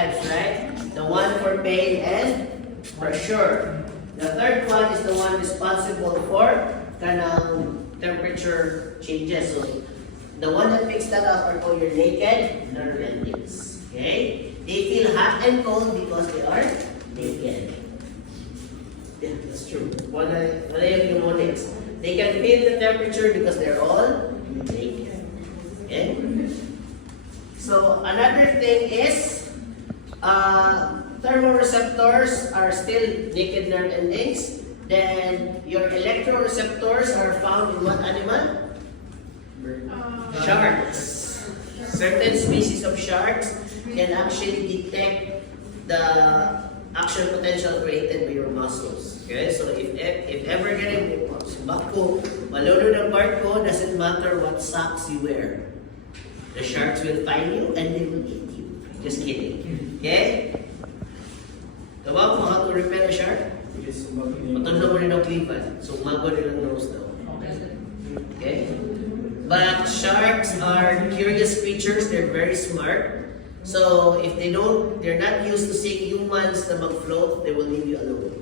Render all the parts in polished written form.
types, right? The one for pain and pressure. The third one is the one responsible for kanang temperature changes. So the one that picks that up are called your naked nerve endings. Okay? They feel hot and cold because they are naked. Yeah, that's true. Wala yung mnemonics. They can feel the temperature because they're all naked. Okay? So another thing is thermoreceptors are still naked nerve endings. Then your electroreceptors are found in what animal? Sharks. Certain species of sharks can actually detect the action potential created by your muscles. Okay, so if ever ganun, bako, malunod ang barko, doesn't matter what socks you wear. The sharks will find you and they will eat you. Just kidding. Okay? Tawag mo how to repel a shark? Matanda mo rin ang klipan. So, umago rin ang nose daw. Okay? But sharks are curious creatures. They're very smart. So, if they're not used to seeing humans na mag-float, they will leave you alone.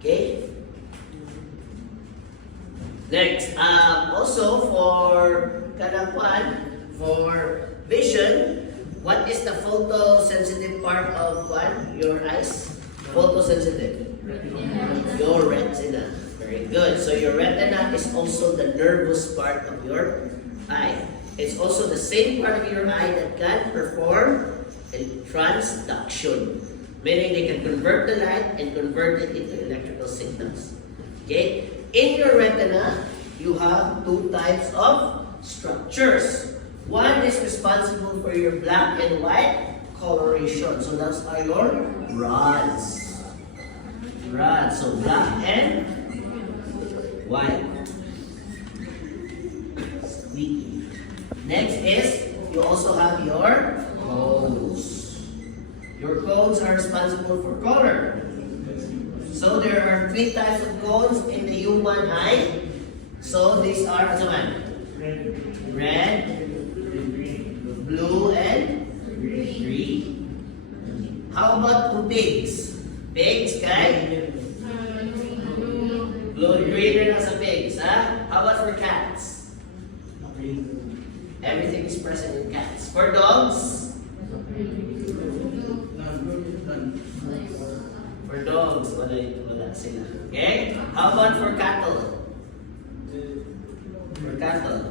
Okay? Next, also for kanangkuan, for vision, what is the photosensitive part of your eyes? Photosensitive. Your retina. Very good. So your retina is also the nervous part of your eye. It's also the same part of your eye that can perform a transduction. Meaning they can convert the light and convert it into electrical signals. Okay? In your retina, you have two types of structures. One is responsible for your black and white coloration. So those are your rods. Rods. So black and white. Squeaky. Next is, you also have your cones. Your cones are responsible for color. So there are three types of cones in the human eye. So these are, red, blue, and green. How about for pigs? Pigs, kay? Blue and green rin ang sa pigs, ha? How about for cats? Everything is present in cats. For dogs? For dogs, wala sila. Okay? How about for cattle? For cattle.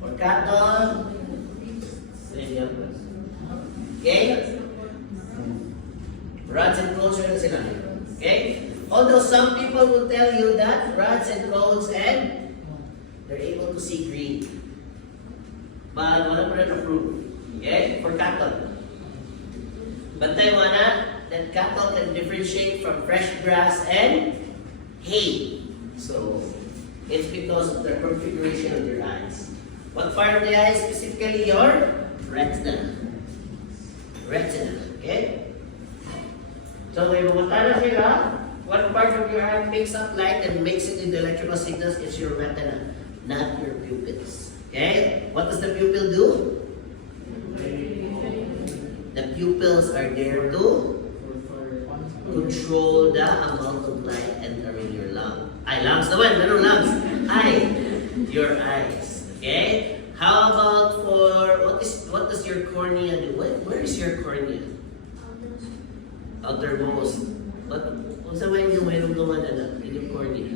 For cattle. Okay? Rods and cones are sila. Okay? Although some people will tell you that rods and cones and they're able to see green. But wala pa rin approved. Okay? For cattle. Bantay mo na that cattle can differentiate from fresh grass and hay. So, it's because of the configuration of your eyes. What part of the eye specifically? Your retina. Retina. Okay? So, may bumatana sila. What part of your eye picks up light and makes it into electrical signals is your retina, not your pupils. Okay? What does the pupil do? The pupils are there to control the amount of light entering your lungs. Lungs naman, ano lungs? Your eyes. Okay? How about for, what does your cornea do? Where is your cornea? Outermost. What's the way yung mayroong naman in your cornea?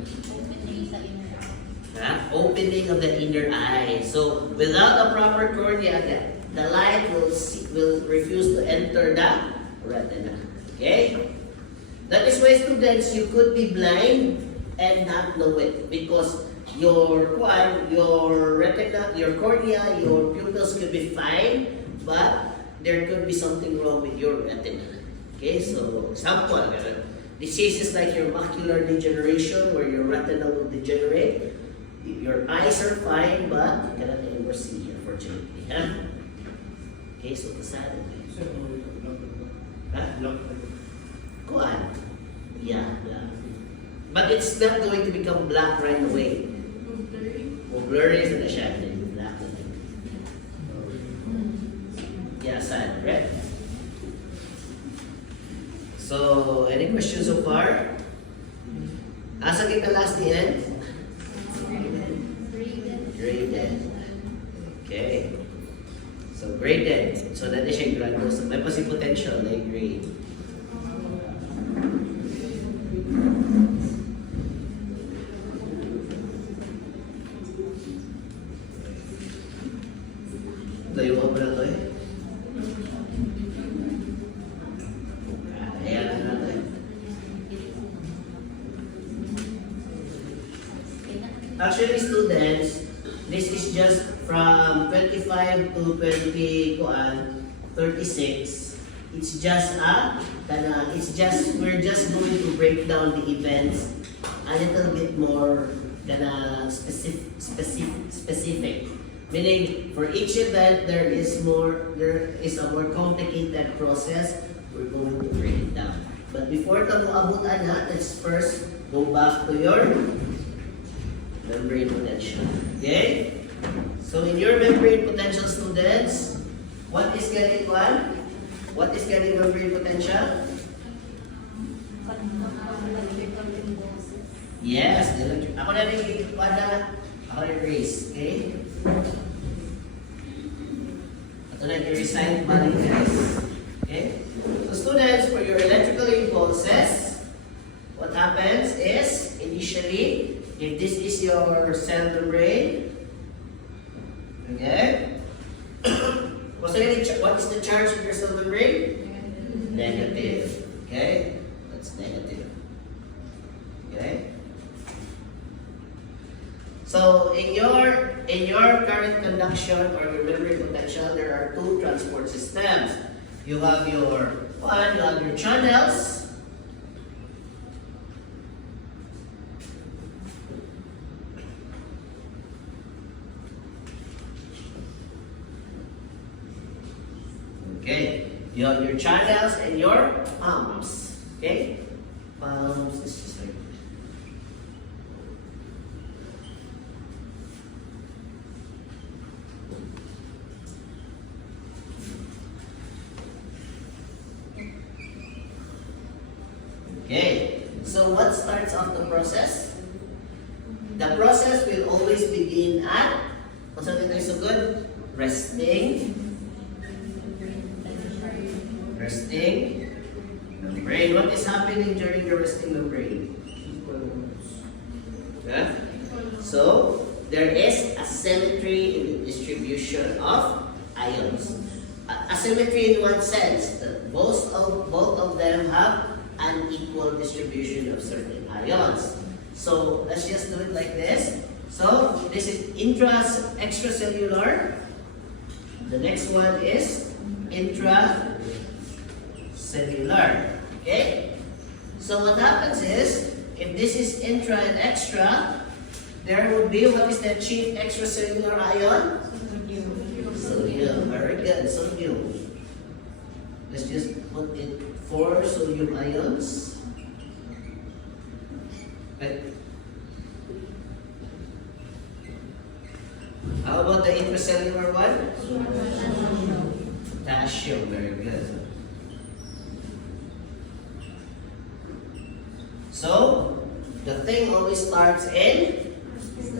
Opening of the inner eye. So, without a proper cornea, the light will refuse to enter the retina. Okay? That is why, students, you could be blind and not know it because your retina, your cornea, your pupils could be fine, but there could be something wrong with your retina. Okay? So, example, diseases like your macular degeneration, where your retina will degenerate. Your eyes are fine, but you cannot anymore see, unfortunately. Huh? Okay, so kasado. Kuan. Yeah, black. But it's not going to become black right away. Blurry is na siya. Black. Yeah, sand, right? So, any questions so far? Asa kita last ni Ed? Graded. Okay. So, graded. So, dati siya grade. So, may pa si potential na grade. Layo ka pa na to eh. Ayan na natin. Actually, students, this is just from 25 to 36. It's just we're just going to break down the events a little bit more specific. Meaning, for each event, there is a more complicated process. We're going to break it down. But before tayo abutan na, let's first go back to your membrane potential. Okay? So in your membrane potential, students, what is getting one? What is getting membrane potential? Yes, ako na rin ako na erase. Okay? Ito na i-resign para guys. Okay? So students, for your electrical impulses, what happens is, initially, if this is your cell membrane, okay? What is the charge of your cell membrane? Negative. Okay? That's negative. Okay? So in your current conduction or your membrane potential, there are two transport systems. You have your channels. Okay, you have your channels and your pumps. Okay, pumps is just like. Okay, so what starts off the process? The process will always begin at, what's something that's so good? Resting membrane. What is happening during the resting membrane? Yeah? So, there is asymmetry in the distribution of ions. Asymmetry in one sense, that both of them have an equal distribution of certain ions. So, let's just do it like this. So, this is extracellular. The next one is intracellular. Okay? So, what happens is, if this is intra and extra, there will be, what is the chief extracellular ion? Sodium. Very good. Sodium. Let's just put it 4 sodium ions. Okay. How about the intracellular one? Potassium. Very good. So, the thing always starts in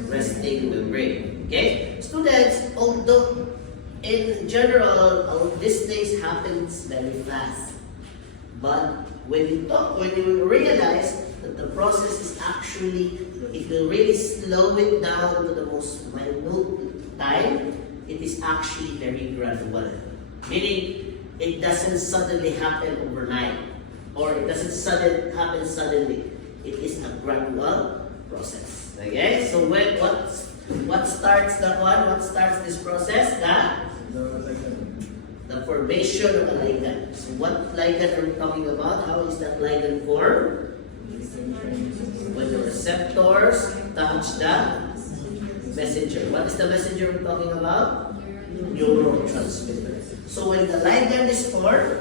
resting membrane. Okay? Students, although in general, these things happens very fast. But when you realize that the process is actually, if you really slow it down to the most minute time, it is actually very gradual. Meaning, it doesn't suddenly happen overnight. Or it doesn't happen suddenly. It is a gradual process. Okay? So what starts this process? The formation of a ligand. So what ligand are we talking about? How is that ligand formed? When the receptors touch the messenger. What is the messenger we're talking about? Neurotransmitter. So when the ligand is formed,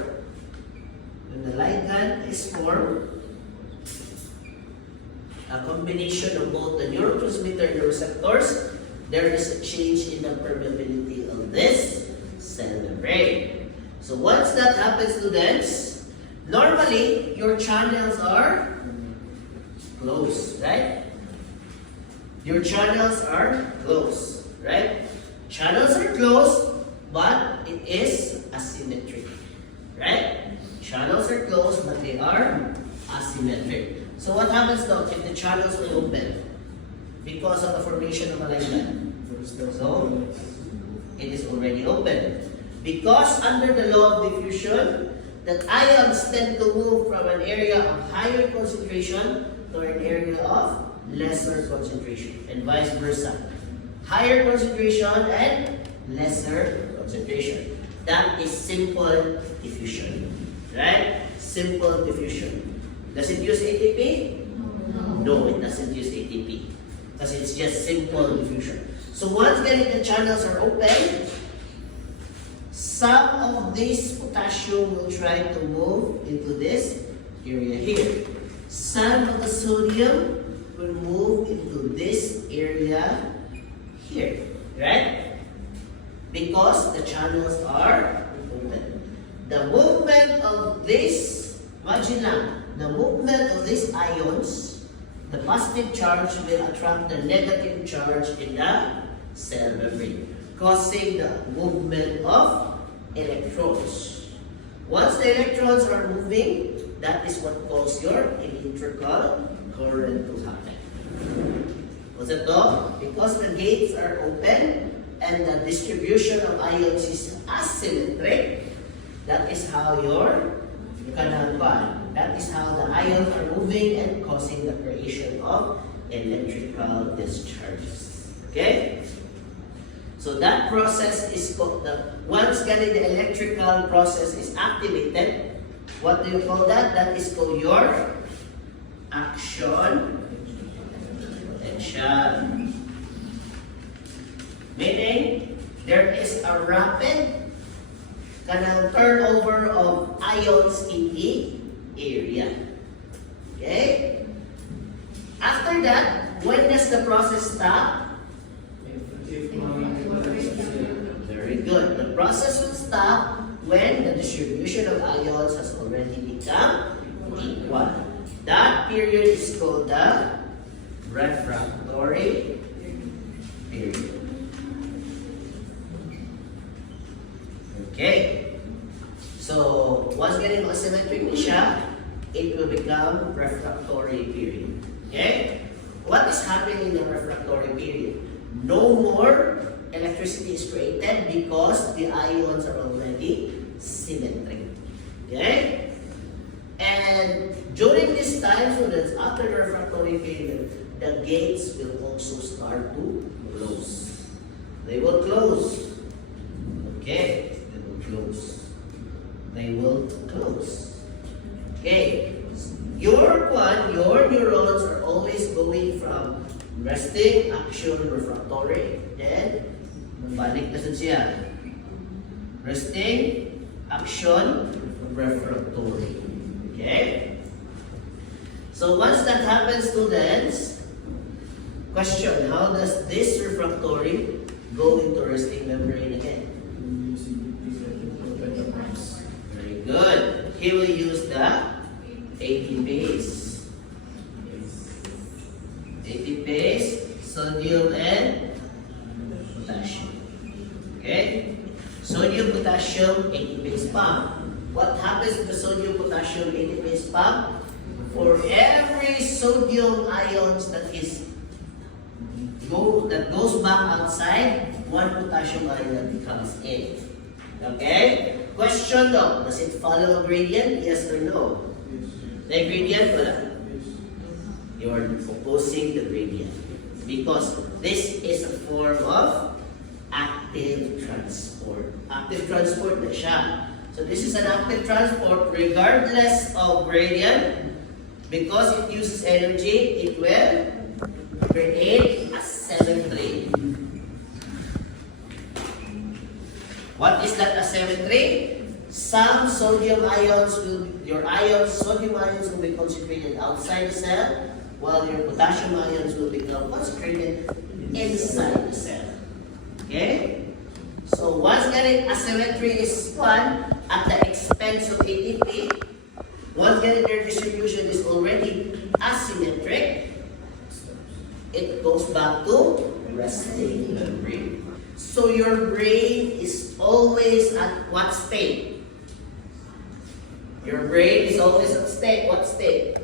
a combination of both the neurotransmitter and the receptors, there is a change in the permeability of this cell membrane. So once that happens, students, normally your channels are closed, right? Your channels are closed, right? Channels are closed, but it is asymmetric, right? Channels are closed, but they are asymmetric. So what happens though if the channels are open because of the formation of a line? So it is already open. Because under the law of diffusion, that ions tend to move from an area of higher concentration to an area of lesser concentration, and vice versa. Higher concentration and lesser concentration. That is simple diffusion. Right? Simple diffusion. Does it use ATP? No, it doesn't use ATP. Because it's just simple diffusion. So once the channels are open, some of this potassium will try to move into this area here. Some of the sodium will move into this area here. Right? Because the channels are open. The movement of this, imagine lang, the movement of these ions, the positive charge will attract the negative charge in the cell membrane, causing the movement of electrons. Once the electrons are moving, that is what causes your electrical current to happen. What's it though? Because the gates are open and the distribution of ions is asymmetric, that is how that is how the ions are moving and causing the creation of electrical discharges. Okay? So that process is called, once the electrical process is activated, what do you call that? That is called your action potential. Meaning, there is a rapid turnover of ions in the area. Okay? After that, when does the process stop? Very good. The process will stop when the distribution of ions has already become equal. That period is called the refractory period. Okay. So, once getting asymmetric siya, it will become refractory period. Okay? What is happening in the refractory period? No more electricity is created because the ions are already symmetric. Okay? And during this time, so that's after the refractory period, the gates will also start to close. They will close. Okay? They will close. They will close. Okay? Your neurons are always going from resting, action, refractory, then balik na siya. Resting, action, refractory. Okay? So once that happens, students, question, how does this refractory go into resting membrane again? Very good. He will use the ATPase. ATPase, sodium and potassium. Okay? Sodium, potassium, ATPase pump. What happens to the sodium, potassium, ATPase pump? For every sodium ions that goes back outside, one potassium ion comes in. Okay? Question though, does it follow a gradient? Yes or no? Yes. The gradient, wala. Yes. You are opposing the gradient. Because this is a form of active transport. Active transport na siya. So this is an active transport regardless of gradient. Because it uses energy, it will create a asymmetry. What is that asymmetry? Some sodium ions sodium ions will be concentrated outside the cell, while your potassium ions will become concentrated inside the cell. Okay? So once asymmetry is one, at kinds of ATP, once their distribution is already asymmetric, it goes back to resting memory. So your brain is always at what state? Your brain is always at what state?